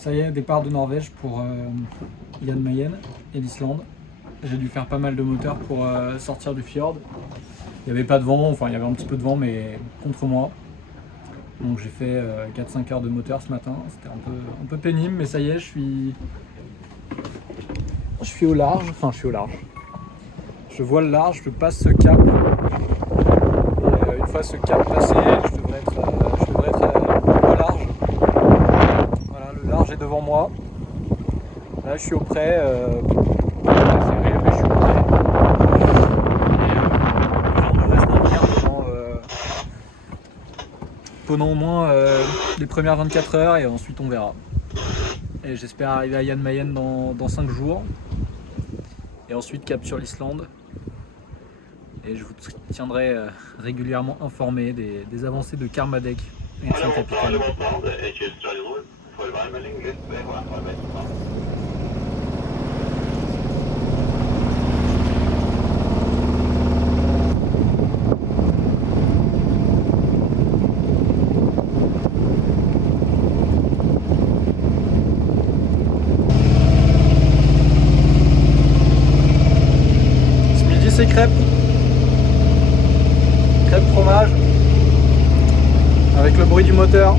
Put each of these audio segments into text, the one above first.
Ça y est, départ de Norvège pour Jan Mayen et l'Islande. J'ai dû faire pas mal de moteurs pour sortir du fjord. Il n'y avait pas de vent, enfin il y avait un petit peu de vent mais contre moi. Donc j'ai fait 4-5 heures de moteur ce matin, c'était un peu pénible mais ça y est, je suis au large, enfin je suis au large. Je vois le large, je passe ce cap. Et une fois ce cap passé, je devrais être au large. Voilà, le large est devant moi. Là je suis au près. C'est vrai, mais je suis au près. Et on devrait se maintenir pendant au moins les premières 24 heures et ensuite on verra. Et j'espère arriver à Jan Mayen dans 5 jours. Et ensuite cap sur l'Islande. Et je vous tiendrai régulièrement informé des avancées de Kermadec et de Saint-Capitaine. Ce midi c'est crêpes. Crêpes fromage avec le bruit du moteur.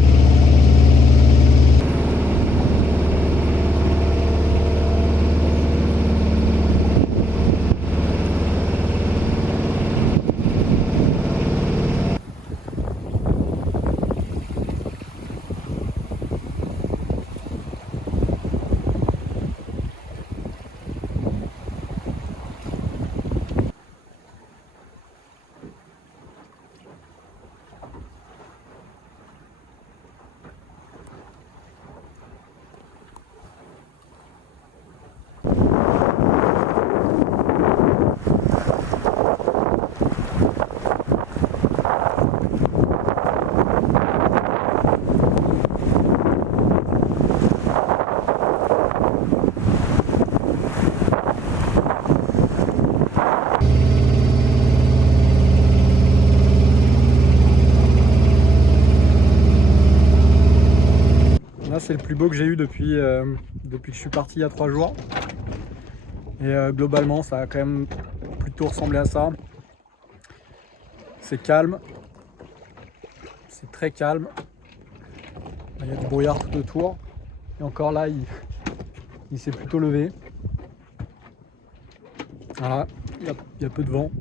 Là c'est le plus beau que j'ai eu depuis que je suis parti il y a 3 jours. Et globalement ça a quand même plutôt ressemblé à ça. C'est calme. C'est très calme. Il y a du brouillard tout autour. Et encore là il s'est plutôt levé. Voilà, il y a peu de vent.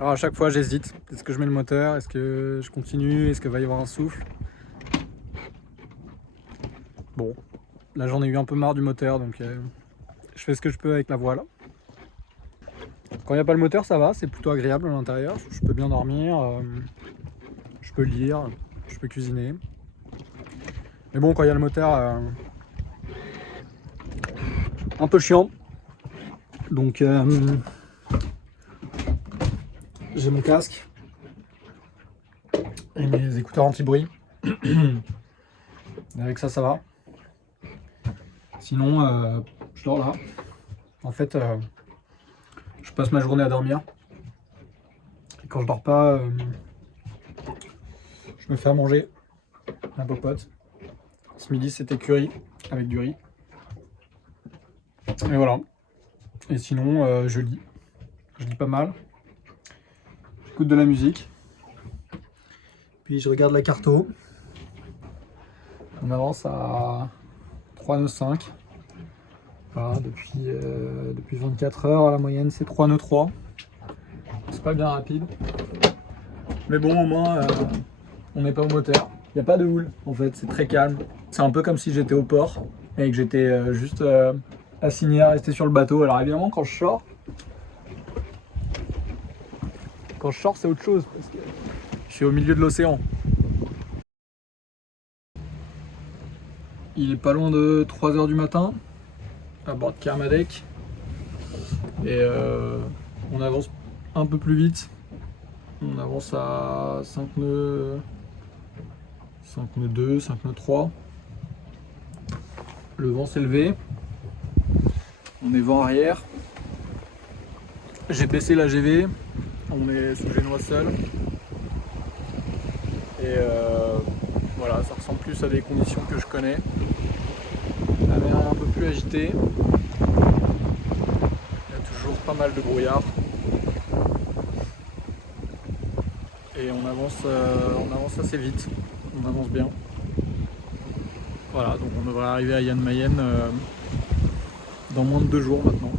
Alors à chaque fois j'hésite. Est-ce que je mets le moteur? Est-ce que je continue? Est-ce qu'il va y avoir un souffle? Bon, là j'en ai eu un peu marre du moteur, donc je fais ce que je peux avec la voile. Quand il n'y a pas le moteur, ça va, c'est plutôt agréable à l'intérieur. Je peux bien dormir, je peux lire, je peux cuisiner. Mais bon, quand il y a le moteur, un peu chiant. Donc j'ai mon casque et mes écouteurs anti-bruit. Avec ça, ça va. Sinon, je dors là. En fait, je passe ma journée à dormir. Et quand je dors pas, je me fais à manger. Un popote. Ce midi, c'était curry avec du riz. Et voilà. Et sinon, je lis. Je lis pas mal. J'écoute de la musique. Puis je regarde la carto. On avance à 3 nœuds 5. Voilà, depuis 24 heures, la moyenne c'est 3 nœuds 3. C'est pas bien rapide. Mais bon, au moins, on n'est pas au moteur. Il n'y a pas de houle, en fait, c'est très calme. C'est un peu comme si j'étais au port et que j'étais juste assigné à rester sur le bateau. Alors évidemment, quand je sors, c'est autre chose parce que je suis au milieu de l'océan. Il est pas loin de 3 heures du matin, à bord de Kermadec. Et on avance un peu plus vite. On avance à 5 nœuds 2, 5 nœuds 3. Le vent s'est levé. On est vent arrière. J'ai baissé la GV. On est sous génois seul. Et Voilà, ça ressemble plus à des conditions que je connais. La mer est un peu plus agitée. Il y a toujours pas mal de brouillard. Et on avance assez vite. On avance bien. Voilà, donc on devrait arriver à Jan Mayen dans moins de 2 jours maintenant.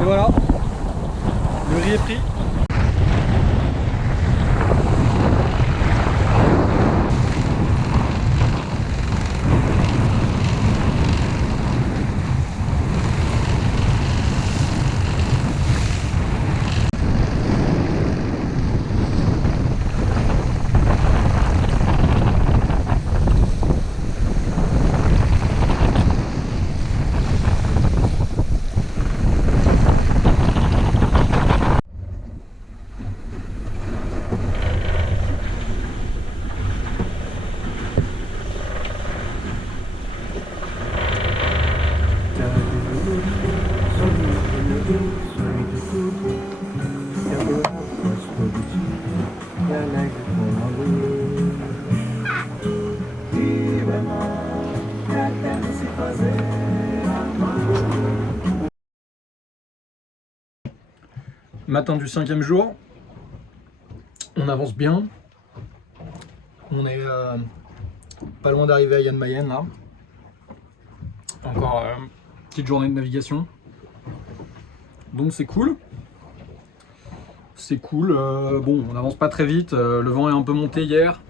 Et voilà, le riz est pris. Matin du 5e jour, on avance bien. On est pas loin d'arriver à Jan Mayen là. Encore petite journée de navigation. Donc c'est cool. C'est cool. Bon, on n'avance pas très vite. Le vent est un peu monté hier.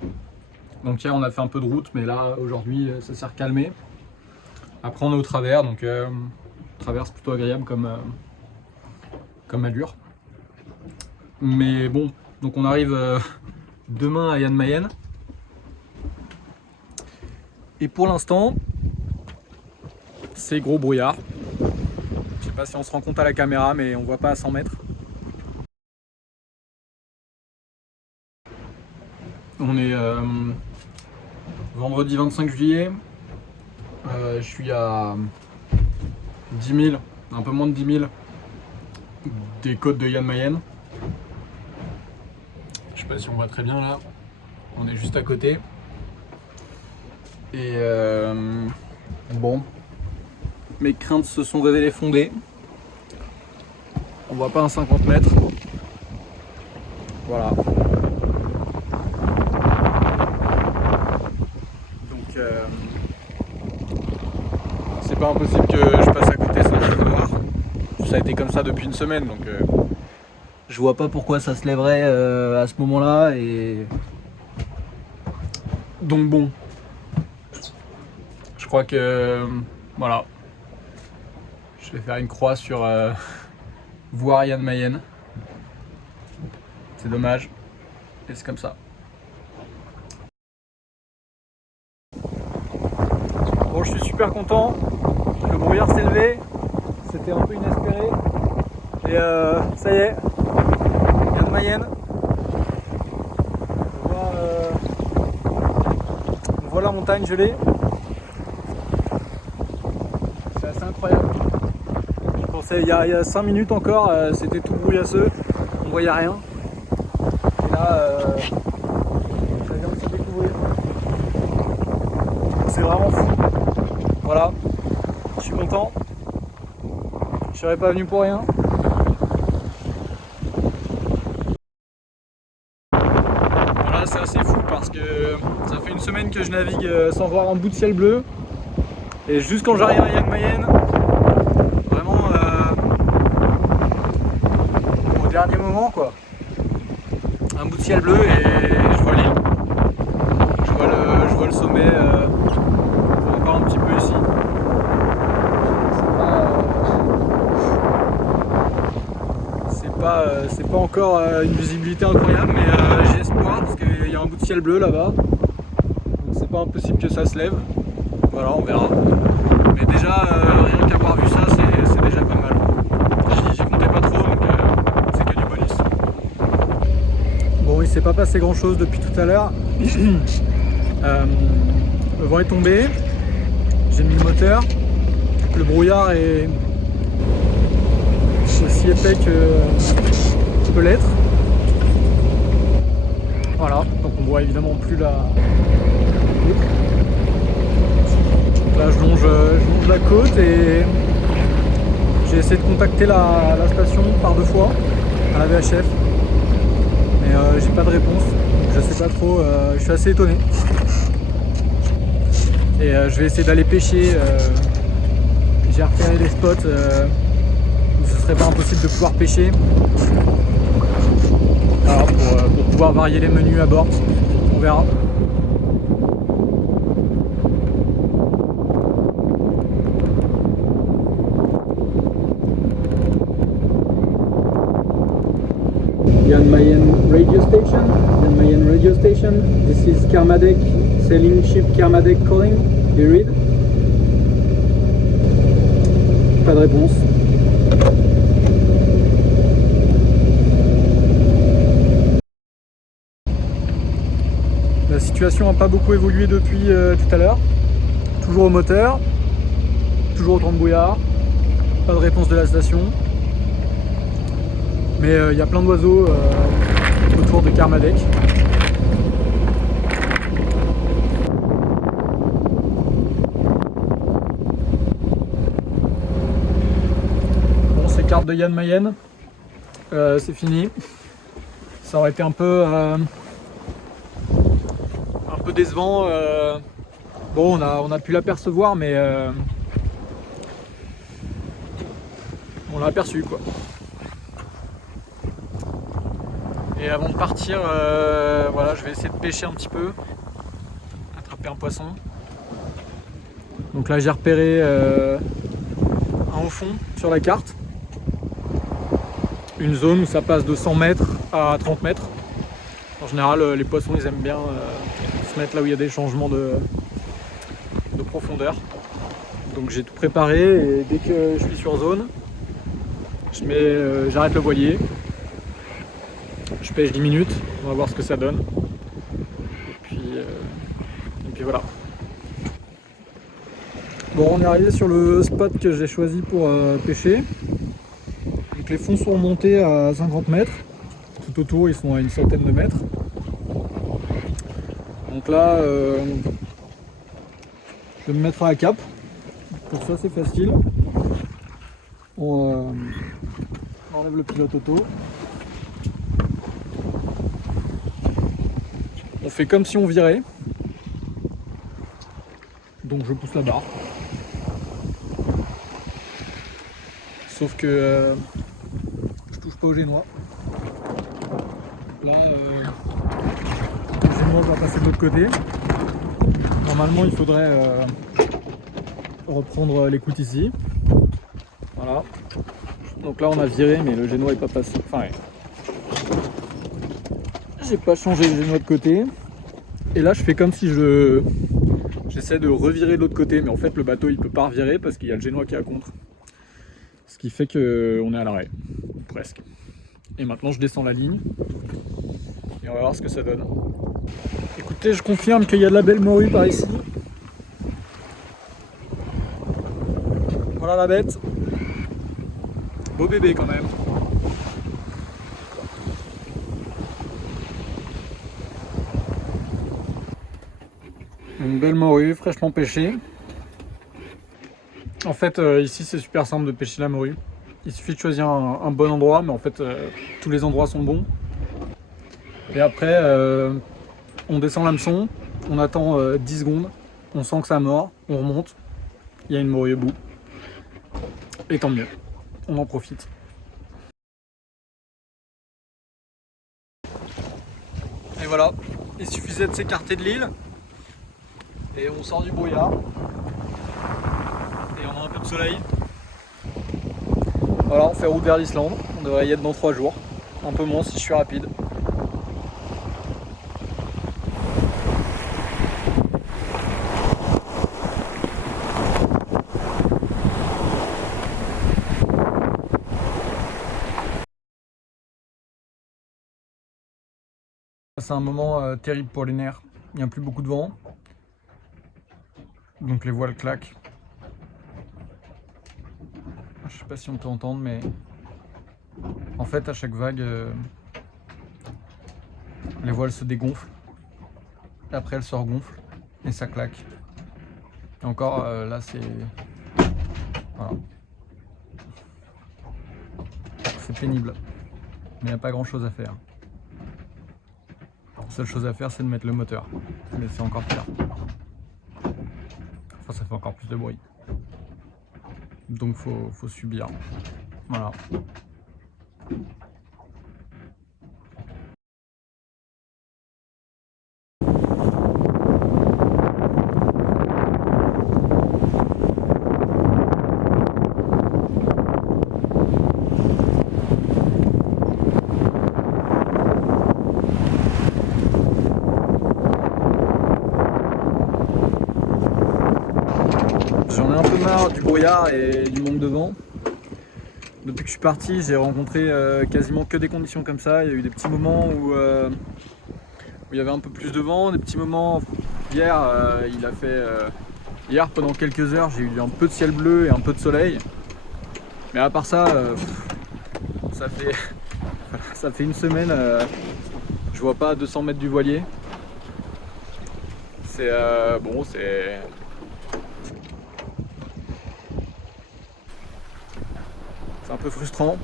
Donc hier on a fait un peu de route, mais là aujourd'hui ça s'est recalmé. Après on est au travers, donc le travers c'est plutôt agréable comme allure. Mais bon, donc on arrive demain à Jan Mayen. Et pour l'instant, c'est gros brouillard. Je sais pas si on se rend compte à la caméra, mais on voit pas à 100 mètres. On est vendredi 25 juillet. Je suis à 10 000, un peu moins de 10 000 des côtes de Jan Mayen. Je sais pas si on voit très bien là. On est juste à côté. Et bon, mes craintes se sont révélées fondées. On voit pas un 50 mètres. Voilà. Donc c'est pas impossible que je passe à côté sans le voir. Ça a été comme ça depuis une semaine, donc je vois pas pourquoi ça se lèverait à ce moment-là. Et donc bon, je crois que voilà, je vais faire une croix sur voir Jan Mayen. C'est dommage, et c'est comme ça. Bon, je suis super content. Le brouillard s'est levé. C'était un peu inespéré. Et ça y est, Jan Mayen. la montagne gelée. C'est assez incroyable. Je pensais il y a 5 minutes encore, c'était tout brouillasseux, on voyait rien. Et là, ça vient de se découvrir. C'est vraiment fou. Voilà, je suis content. Je serais pas venu pour rien. Voilà, c'est assez fou parce que ça fait une semaine que je navigue sans voir un bout de ciel bleu. Et juste quand j'arrive à Jan Mayen, vraiment au dernier moment quoi, un bout de ciel bleu et je vois l'île. Je vois le sommet encore un petit peu ici. C'est pas encore une visibilité incroyable, mais j'ai espoir parce qu'il y a un bout de ciel bleu là-bas. Donc c'est pas impossible que ça se lève. Voilà, on verra. Mais déjà, rien qu'avoir vu ça, c'est déjà pas mal. J'y comptais pas trop, donc c'est que du bonus. Bon, il s'est pas passé grand chose depuis tout à l'heure. Le vent est tombé. J'ai mis le moteur. Le brouillard est aussi épais que peut l'être. Voilà, donc on voit évidemment plus la côte. Là je longe la côte et j'ai essayé de contacter la station par 2 fois à la VHF, mais j'ai pas de réponse, donc je sais pas trop, je suis assez étonné. Et je vais essayer d'aller pêcher. J'ai repéré des spots où ce serait pas impossible de pouvoir pêcher. Alors pour pouvoir varier les menus à bord, on verra. Jan Mayen radio station. Jan Mayen radio station. This is Kermadec, sailing ship Kermadec calling. You read? Pas de réponse. La situation n'a pas beaucoup évolué depuis tout à l'heure. Toujours au moteur, toujours autant de brouillard, pas de réponse de la station. Mais il y a plein d'oiseaux autour de Kermadec. Bon, c'est carte de Jan Mayen. C'est fini. Ça aurait été un peu décevant. Bon, on a pu l'apercevoir, mais on l'a aperçu quoi. Et avant de partir, voilà, je vais essayer de pêcher un petit peu, attraper un poisson. Donc là j'ai repéré un haut fond sur la carte, une zone où ça passe de 100 mètres à 30 mètres. En général les poissons ils aiment bien se mettre là où il y a des changements de profondeur. Donc j'ai tout préparé et dès que je suis sur zone, j'arrête le voilier. Je pêche 10 minutes, on va voir ce que ça donne. Et puis voilà. Bon, on est arrivé sur le spot que j'ai choisi pour pêcher. Donc les fonds sont remontés à 50 mètres. Tout autour, ils sont à une centaine de mètres. Donc là, je vais me mettre à la cape. Pour ça, c'est facile. On enlève le pilote auto. On fait comme si on virait. Donc je pousse la barre. Sauf que je touche pas au génois. Là, le génois va passer de l'autre côté. Normalement, il faudrait reprendre l'écoute ici. Voilà. Donc là, on a viré, mais le génois est pas passé. Enfin, ouais. J'ai pas changé le génois de côté. Et là, je fais comme si j'essaie de revirer de l'autre côté, mais en fait, le bateau il peut pas revirer parce qu'il y a le génois qui est à contre. Ce qui fait qu'on est à l'arrêt, presque. Et maintenant, je descends la ligne et on va voir ce que ça donne. Écoutez, je confirme qu'il y a de la belle morue par ici. Voilà la bête. Beau bébé quand même. Une belle morue fraîchement pêchée. En fait, ici c'est super simple de pêcher la morue. Il suffit de choisir un bon endroit, mais en fait tous les endroits sont bons. Et après, on descend l'hameçon, on attend 10 secondes, on sent que ça mord, on remonte, il y a une morue au bout. Et tant mieux, on en profite. Et voilà, il suffisait de s'écarter de l'île, et on sort du brouillard, et on a un peu de soleil. Voilà, on fait route vers l'Islande, on devrait y être dans 3 jours, un peu moins si je suis rapide. C'est un moment terrible pour les nerfs, il n'y a plus beaucoup de vent, donc les voiles claquent. Je sais pas si on peut entendre, mais en fait à chaque vague, les voiles se dégonflent, et après elles se regonflent, et ça claque. Et encore là c'est... Voilà. C'est pénible, mais il n'y a pas grand chose à faire. La seule chose à faire c'est de mettre le moteur, mais c'est encore pire. Enfin ça fait encore plus de bruit. Donc faut subir. Voilà. J'en ai un peu marre du brouillard et du manque de vent. Depuis que je suis parti, j'ai rencontré quasiment que des conditions comme ça. Il y a eu des petits moments où il y avait un peu plus de vent, des petits moments. Hier, il a fait. Hier, pendant quelques heures, j'ai eu un peu de ciel bleu et un peu de soleil. Mais à part ça, ça fait ça fait une semaine. Je vois pas à 200 mètres du voilier. C'est bon, c'est un peu frustrant.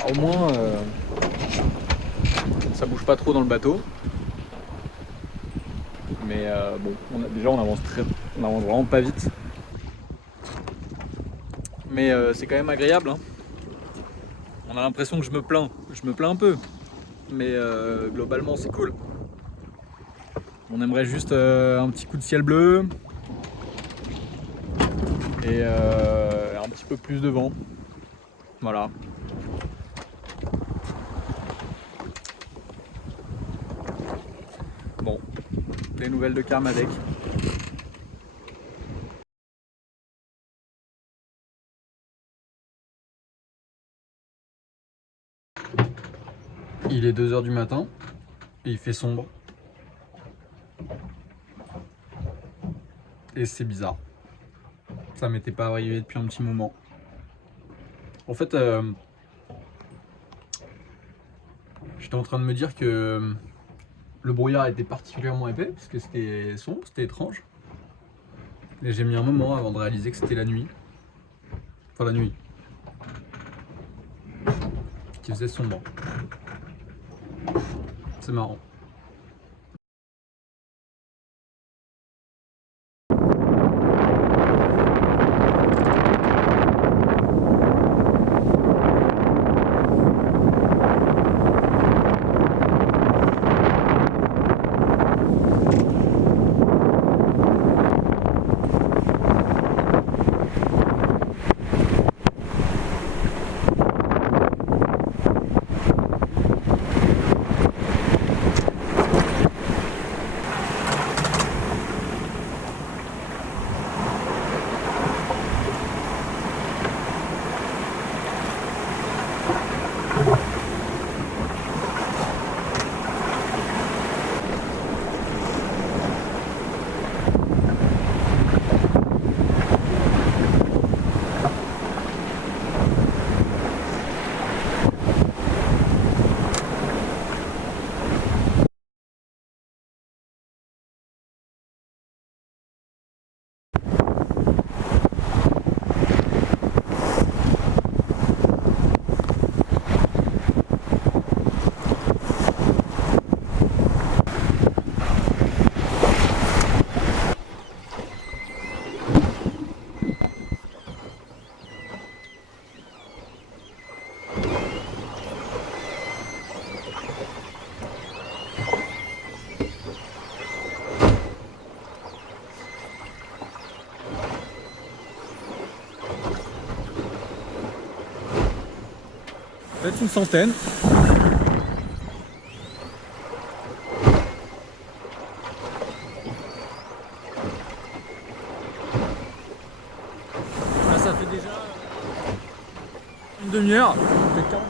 Alors, au moins, ça bouge pas trop dans le bateau. Mais bon, déjà on avance vraiment pas vite. Mais c'est quand même agréable. Hein. On a l'impression que je me plains un peu. Mais globalement c'est cool. On aimerait juste un petit coup de ciel bleu. Et un petit peu plus de vent. Voilà. Bon, des nouvelles de Kermadec. Il est 2 h du matin et il fait sombre. Et c'est bizarre. Ça m'était pas arrivé depuis un petit moment. En fait, j'étais en train de me dire que le brouillard était particulièrement épais parce que c'était sombre, c'était étrange. Et j'ai mis un moment avant de réaliser que c'était la nuit. Enfin la nuit. Qui faisait sombre. C'est marrant. Peut-être une centaine. Là, ça fait déjà une demi-heure, peut-être 40.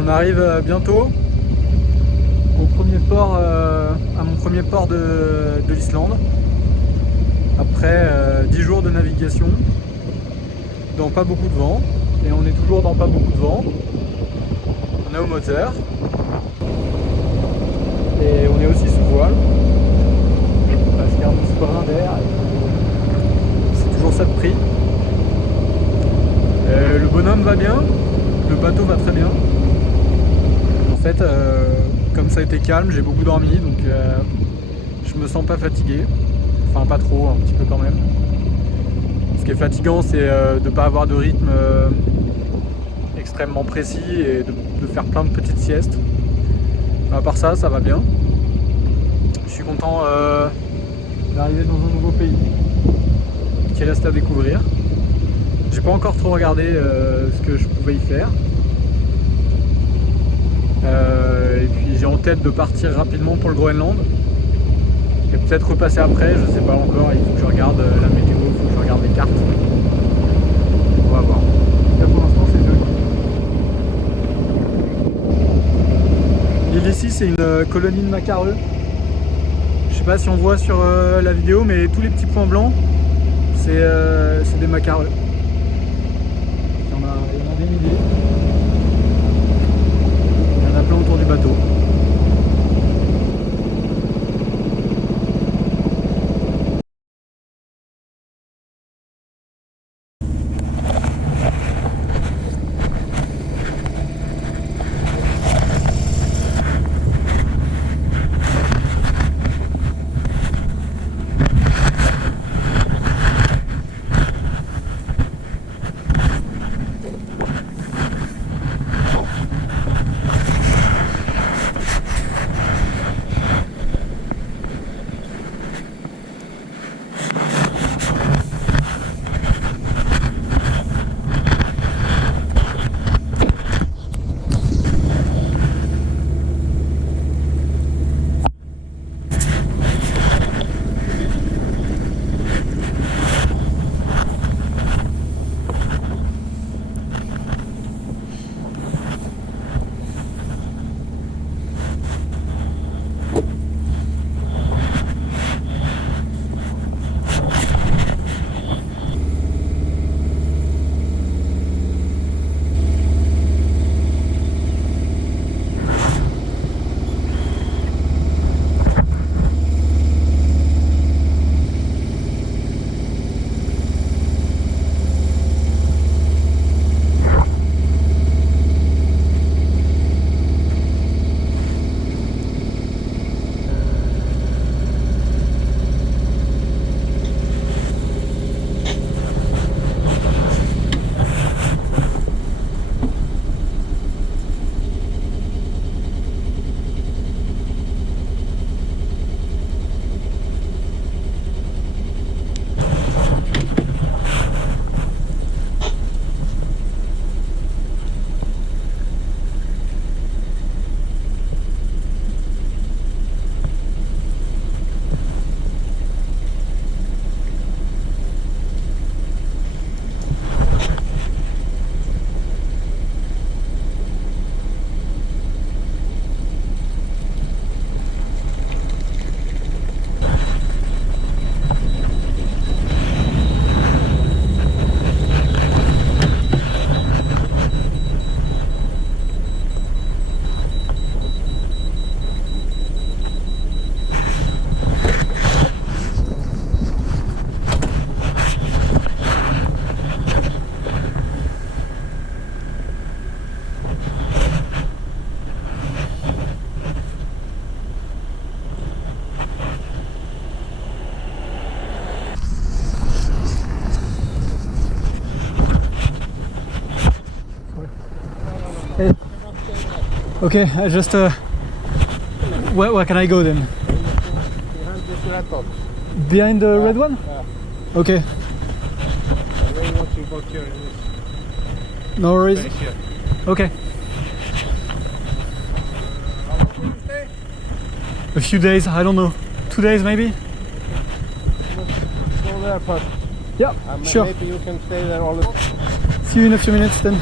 On arrive bientôt au premier port, à mon premier port de l'Islande. Après 10 jours de navigation, dans pas beaucoup de vent. Et on est toujours dans pas beaucoup de vent. On est au moteur. Et on est aussi sous voile. Là, je garde ce brin d'air. C'est toujours ça de prix. Le bonhomme va bien. Le bateau va très bien. En fait, comme ça a été calme, j'ai beaucoup dormi, donc je me sens pas fatigué. Enfin, pas trop, un petit peu quand même. Ce qui est fatigant, c'est de ne pas avoir de rythme extrêmement précis et de faire plein de petites siestes. À part ça, ça va bien. Je suis content d'arriver dans un nouveau pays qui reste à découvrir. J'ai pas encore trop regardé ce que je pouvais y faire. Et puis j'ai en tête de partir rapidement pour le Groenland et peut-être repasser après, je sais pas encore, il faut que je regarde la météo, il faut que je regarde les cartes. On va voir. Là pour l'instant c'est joli. L'île ici c'est une colonie de macareux. Je sais pas si on voit sur la vidéo, mais tous les petits points blancs c'est des macareux. Il y en a des milliers. Il y en a plein autour du bateau. Okay, I just where can I go then? Behind this laptop. Behind the red one? Yeah. Okay, And then once you got here in this no worries. place here. Okay. How long will you stay? A few days, I don't know. 2 days maybe? Let's go there first. Yeah, sure. Maybe you can stay there all the See you in a few minutes then.